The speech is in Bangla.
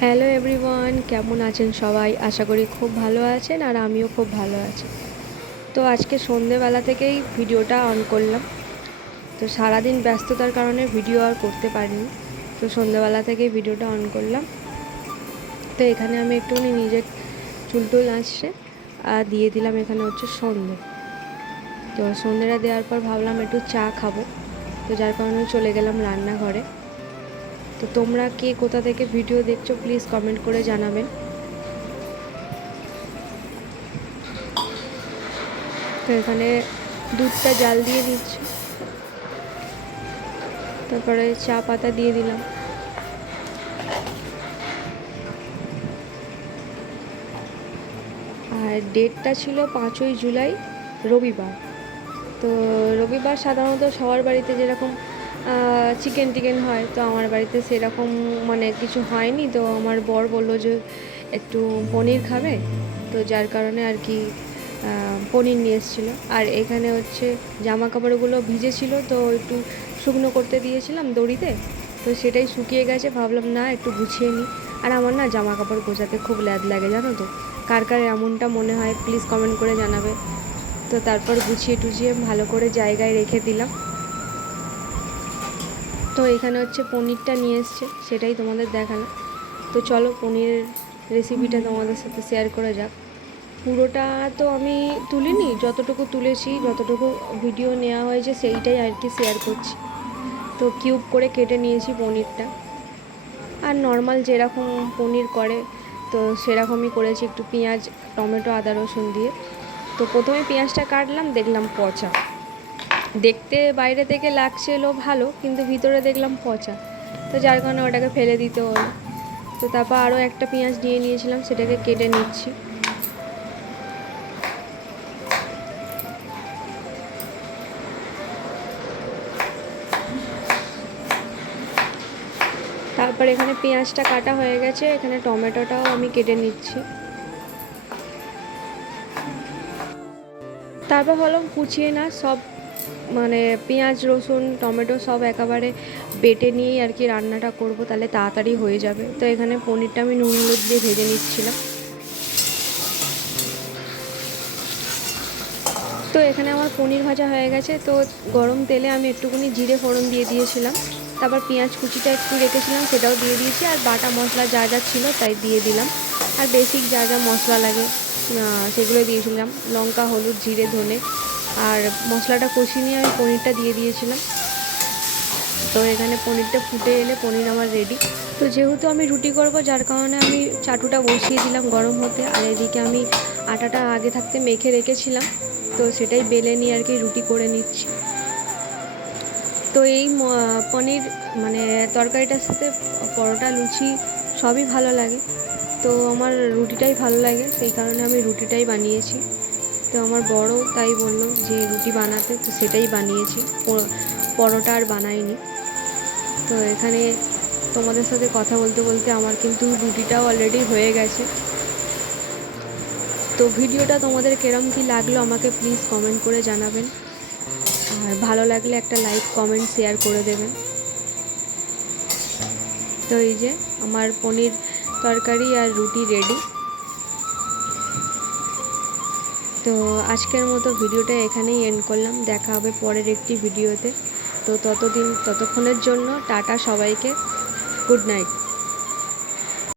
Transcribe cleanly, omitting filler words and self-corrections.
হ্যালো এভরিওয়ান, কেমন আছেন সবাই? আশা করি খুব ভালো আছেন আর আমিও খুব ভালো আছি। তো আজকে সন্ধেবেলা থেকেই ভিডিওটা অন করলাম। তো সারাদিন ব্যস্ততার কারণে ভিডিও আর করতে পারিনি। তো সন্ধেবেলা থেকেই ভিডিওটা অন করলাম। তো এখানে আমি একটুখানি নিজের চুলটুল আসছে আর দিয়ে দিলাম এখানে হচ্ছে সন্ধে। তো সন্ধেটা দেওয়ার পর ভাবলাম একটু চা খাবো, তো যার কারণে চলে গেলাম রান্নাঘরে। তো তোমরা কে কোথা থেকে ভিডিও দেখছো প্লিজ কমেন্ট করে জানাবেন। তো এখানে দুধটা জাল দিয়ে দিচ্ছি, তারপরে চা পাতা দিয়ে দিলাম। আর ডেটটা ছিল 5ই জুলাই, রবিবার। তো রবিবার সাধারণত সবার বাড়িতে যেরকম চিকেন টিকেন হয়, তো আমার বাড়িতে সেরকম মানে কিছু হয়নি। তো আমার বর বললো যে একটু পনির খাবে, তো যার কারণে আর কি পনির নিয়ে এসেছিলো। আর এখানে হচ্ছে জামা কাপড়গুলো ভিজেছিল, তো একটু শুকনো করতে দিয়েছিলাম দড়িতে, তো সেটাই শুকিয়ে গেছে। ভাবলাম না একটু গুছিয়ে নিই। আর আমার না জামা কাপড় গোছাতে খুব ল্যাদ লাগে, জানো তো। কার কার এমনটা মনে হয় প্লিজ কমেন্ট করে জানাবে। তো তারপর গুছিয়ে টুছিয়ে ভালো করে জায়গায় রেখে দিলাম। তো এখানে হচ্ছে পনিরটা নিয়ে এসছে, সেটাই তোমাদের দেখালাম। তো চলো পনিরের রেসিপিটা তোমাদের সাথে শেয়ার করা যাক। পুরোটা তো আমি তুলিনি, যতটুকু তুলেছি, যতটুকু ভিডিও নেওয়া হয়েছে সেইটাই আর কি শেয়ার করছি। তো কিউব করে কেটে নিয়েছি পনিরটা, আর নর্মাল যেরকম পনির করে তো সেরকমই করেছি, একটু পেঁয়াজ, টমেটো, আদা রসুন দিয়ে। তো প্রথমে পেঁয়াজটা কাটলাম, দেখলাম পচা। দেখতে বাইরে থেকে লাগছিল ভালো, কিন্তু ভিতরে দেখলাম পচা, তো যার কারণে ওটাকে ফেলে দিতে হলো। তো তারপর আরও একটা পেঁয়াজ নিয়ে নিয়েছিলাম, সেটাকে কেটে নিচ্ছি। তারপর এখানে পেঁয়াজটা কাটা হয়ে গেছে, এখানে টমেটোটাও আমি কেটে নিচ্ছি। তারপর ভাবলাম কুচিয়ে না সব, মানে পেঁয়াজ রসুন টমেটো সব একেবারে বেটে নিয়েই আর কি রান্নাটা করব, তাহলে তাড়াতাড়ি হয়ে যাবে। তো এখানে পনিরটা আমি নুন হলুদ দিয়ে ভেজে নিচ্ছিলাম। তো এখানে আমার পনির ভাজা হয়ে গেছে। তো গরম তেলে আমি একটুখানি জিরে ফোড়ন দিয়ে দিয়েছিলাম, তারপর পেঁয়াজ কুচিটা একটু রেখেছিলাম সেটাও দিয়ে দিয়েছি, আর বাটা মশলা যা যা ছিল তাই দিয়ে দিলাম। আর বেসিক যা যা মশলা লাগে সেগুলো দিয়েছিলাম, লঙ্কা, হলুদ, জিরে, ধনে। আর মশলাটা কষিয়ে নিয়ে আমি পনিরটা দিয়ে দিয়েছিলাম। তো এখানে পনিরটা ফুটে এলে পনির আমার রেডি। তো যেহেতু আমি রুটি করব, যার কারণে আমি চাটুটা বসিয়ে দিলাম গরম হতে। আর এদিকে আমি আটাটা আগে থাকতে মেখে রেখেছিলাম, তো সেটাই বেলে নিয়ে আর কি রুটি করে নিচ্ছি। তো এই পনির মানে তরকারিটার সাথে পরোটা, লুচি সবই ভালো লাগে। তো আমার রুটিটাই ভালো লাগে, সেই কারণে আমি রুটিটাই বানিয়েছি। তো আমার বড়ও তাই বললো যে রুটি বানাতে, তো সেটাই বানিয়েছি, পরোটা আর বানাইনি। তো এখানে তোমাদের সাথে কথা বলতে বলতে আমার কিন্তু রুটিটাও অলরেডি হয়ে গেছে। তো ভিডিওটা তোমাদের কেরম কী লাগলো আমাকে প্লিজ কমেন্ট করে জানাবেন, আর ভালো লাগলে একটা লাইক, কমেন্ট, শেয়ার করে দেবেন। তো এই যে আমার পনির তরকারি আর রুটি রেডি। তো আজকের মতো ভিডিওটা এখানেই এন্ড করলাম, দেখা হবে পরের একটি ভিডিওতে। তো ততক্ষণের জন্য টাটা সবাইকে, গুড নাইট।